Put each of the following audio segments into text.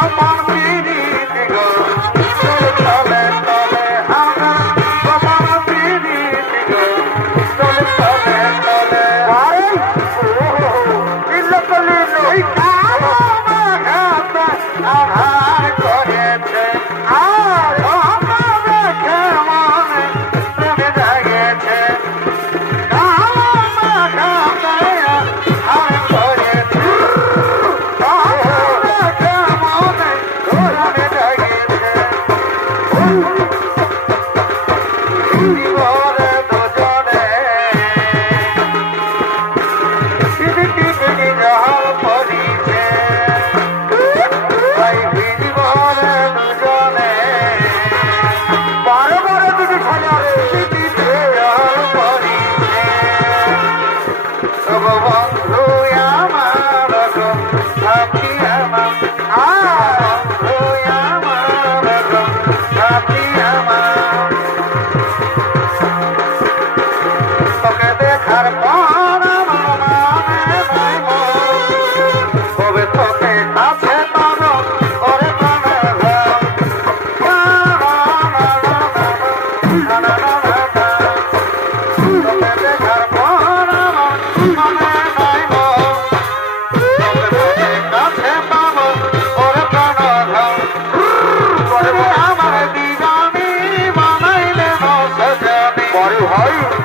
mama.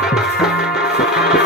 すごい!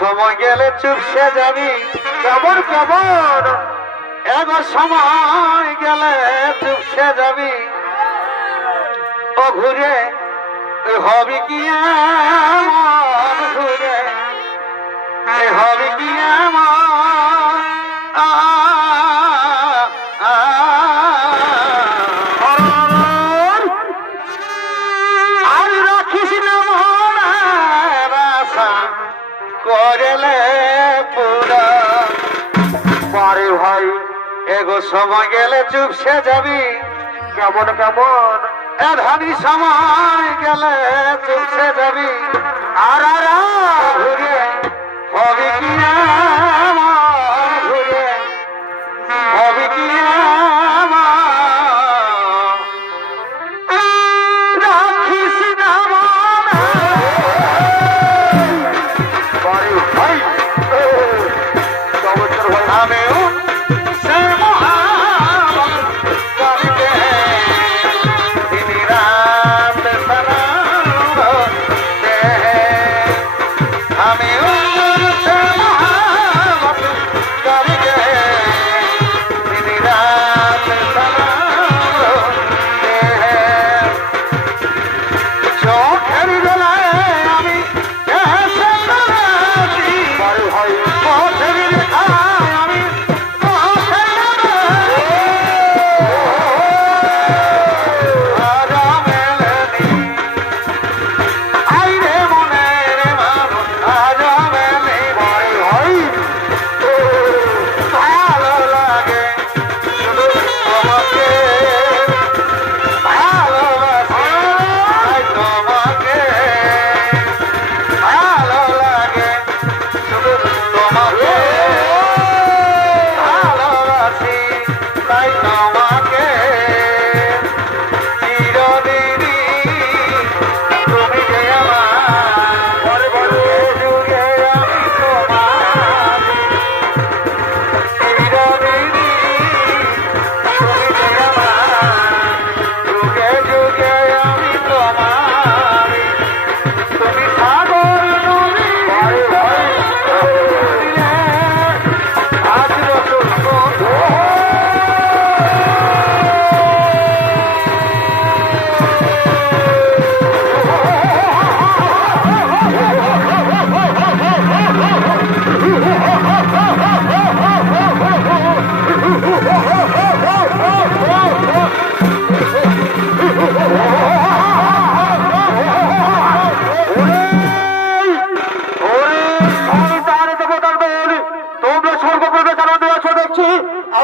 সময় গেলে চুপসে যাবি। কেমন কেমন এবার সময় গেলে চুপসে যাবি। ও ঘুরে, হবি কি ঘুরে? হবি কি আমার আরে ভাই, এগো সময় গেলে চুপ সে যাবি। কেমন কেমন? এধানি সময় গেলে চুপ সে যাবি। আর আর ঘুরে হবি কি না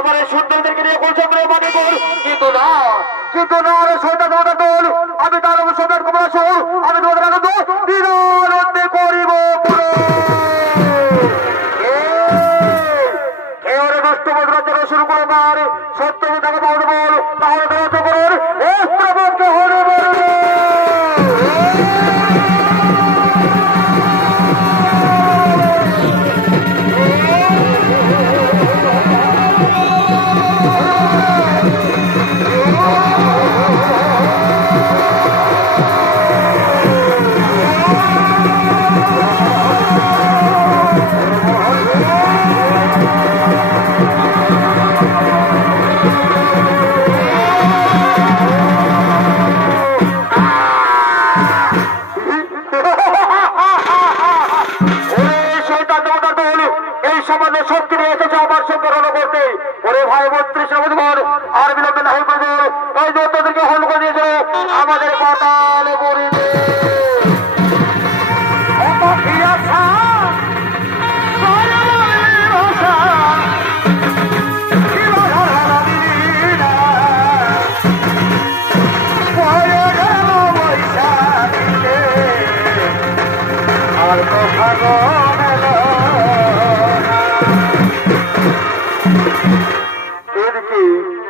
আমাদের সুন্দরদেরকে নিয়ে করছে প্রেমানি বল কিন্তু না কিন্তু না রে সৈন্য দল আমি তার সৈন্য কুমার